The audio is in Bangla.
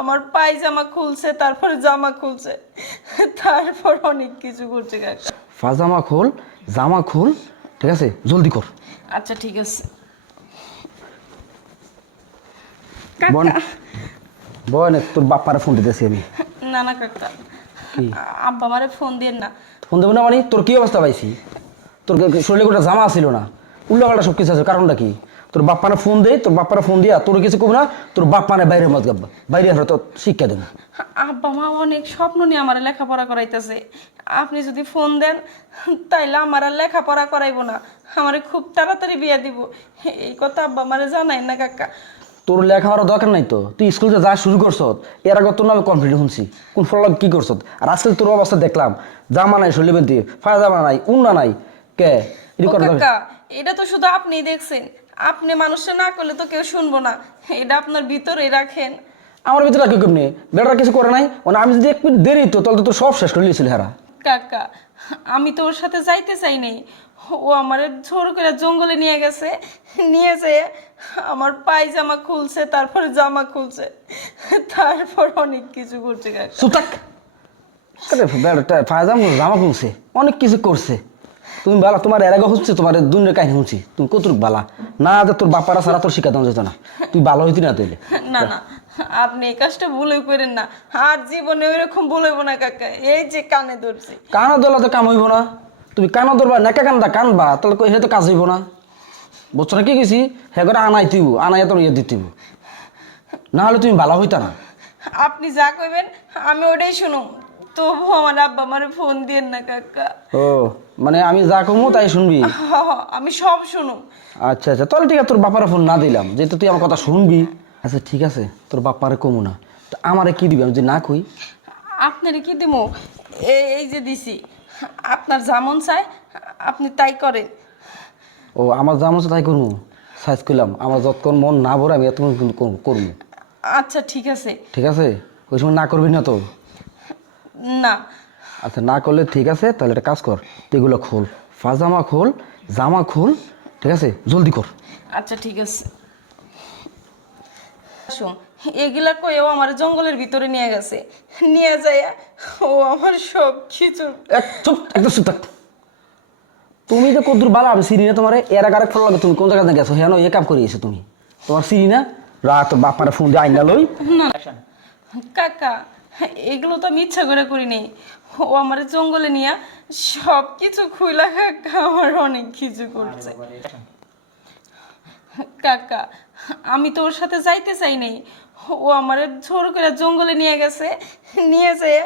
আমার পায়জামা খুলছে তারপরে জামা খুলছে তারপর অনেক কিছু করছে কাকা। পাজামা খোল জামা খোল ঠিক আছে? জলদি কর। আচ্ছা ঠিক আছে। বন বন তোর বাপ্পারে ফোন দিতেছি আমি। না না কাকা। কি? আব্বা আমারে ফোন দিয়ে না। ফোন দেবো না মানে তোর কি অবস্থা পাইছি? তোর শরীরে গোটা জামা ছিল না। উল্লাপাল্টা সব কিছু আছে কারণটা কি? তোর বাপ্পানে ফোন দে তোর বাপ্পারে ফোন দিয়া তোর কিছু কব না তোর বাপ্পানে বাইরে মত গাব্বা বাইরে তোর শিক্ষা দেবো আব্বা মা অনেক স্বপ্ন নিয়ে আমার লেখাপড়া করাইতেছে। আপনি যদি ফোন দেন তাইলে আমার আর লেখাপড়া করাইবো না। আমারে খুব তাড়াতাড়ি বিয়ে দিব। এই কথা আব্বা আমারে জানাই না কাকা। তোর লেখাপড়ার দরকার নাই তো? তুই স্কুলে যা শুরু করছ এর আগে তোর নামে কনফিডেন্স শুনছি কোন ফল কি করছ? আর আজকে তোর অবস্থা দেখলাম জামা নাই শরীর বেঁধে ফায়া জামা নাই উন্না নাই। কে? এটা তো শুধু আপনি দেখছেন। আপনি মানুষে না করলে তো কেউ শুনব না। এটা আপনার ভিতরে রাখেন। আমার ভিতরে কি কেমনি বেটার কিছু করে নাই? মানে আমি যদি এক মিনিট দেরি তো তাহলে তো তোর সব শেষ করে নিয়েছিল হেরা। কাকা আমি তো ওর সাথে যাইতে চাই নাই। ও আমার জোর করে জঙ্গলে নিয়ে গেছে। নিয়ে যেয়ে আমার পায়জামা খুলছে তারপরে জামা খুলছে। তারপর অনেক কিছু করছে কাকা। সুতাক! ফায়জাম জামা খুলছে অনেক কিছু করছে। তুমি বালা তোমার এর আগে হচ্ছে তোমার দুনিয়ার কাহিনী হচ্ছে তুমি কতটুক বালা? না যে তোর বাপারা সারা তোর শিক্ষা দেওয়া যেত না। তুই ভালো হইতি না তাইলে। না না আপনি এই কাজটা ভুলে করেন না। আর জীবনে ওইরকম বলব না কাকা। এই যে কানে ধরছি। কানা দলা তো কাম হইব না। তুমি কানা ধরবা নেকা কান্দা কানবা তাহলে কই হেতে কাজ হইব না। বুঝছ না কি গেছি হে করে আনাই দিব আনাই তোর ইয়ে দিতে না হলে তুমি ভালো হইতা না। আপনি যা কইবেন আমি ওটাই শুনুম। তবু আমার আব্বা আমার ফোন দিয়েন না কাকা। ও মানে আমি যা কমু তাই শুনবি? আমি সব শুনুম আচ্ছা আচ্ছা তাহলে ঠিক আছে তোর বাপারে ফোন না দিলাম। যেহেতু তুই আমার কথা শুনবি। আচ্ছা ঠিক আছে তোর বাপারে কমু না। তো আমারে কি দিবি? আমি যদি না কই? আপনারে কি দিমু? এই এই যে দিছি। আপনার যেমন চাই আপনি তাই করেন। ও আমার যা মতো তাই করব সাইজ করলাম আমার যতক্ষণ মন না ভরে আমি এতক্ষণ করব আচ্ছা ঠিক আছে। ঠিক আছে? ওই সময় না করবি না তো? না। আচ্ছা না করলে ঠিক আছে তাহলে একটা কাজ কর। তুই এগুলো খোল। পাজামা খোল জামা খোল ঠিক আছে? জলদি কর। আচ্ছা ঠিক আছে। এগুলা কয়েও আমার জঙ্গলের ভিতরে নিয়ে গেছে। নিয়ে যায় ও আমার সব কিছু। এক চুপ একদম চুপ থাক। তুমি তো কদ্দুর বালা আমি সিরি না তোমার। এর আগে আরেক ফল লাগে তুমি কোন জায়গায় গেছো? হ্যাঁ এ কাম করিয়েছো তুমি। তোমার সিরি না? রাত বাপারে ফোন দিয়ে আইনা লই। কাকা এগুলো তো আমি ইচ্ছা করে করিনি ও আমার জঙ্গলে নিয়ে সব কিছু খুইলা কাকা আমার অনেক কিছু করছে। কাকা আমি তো ওর সাথে যাইতে চাই নাই। ও আমার জোর করে জঙ্গলে নিয়ে গেছে নিয়ে যেয়ে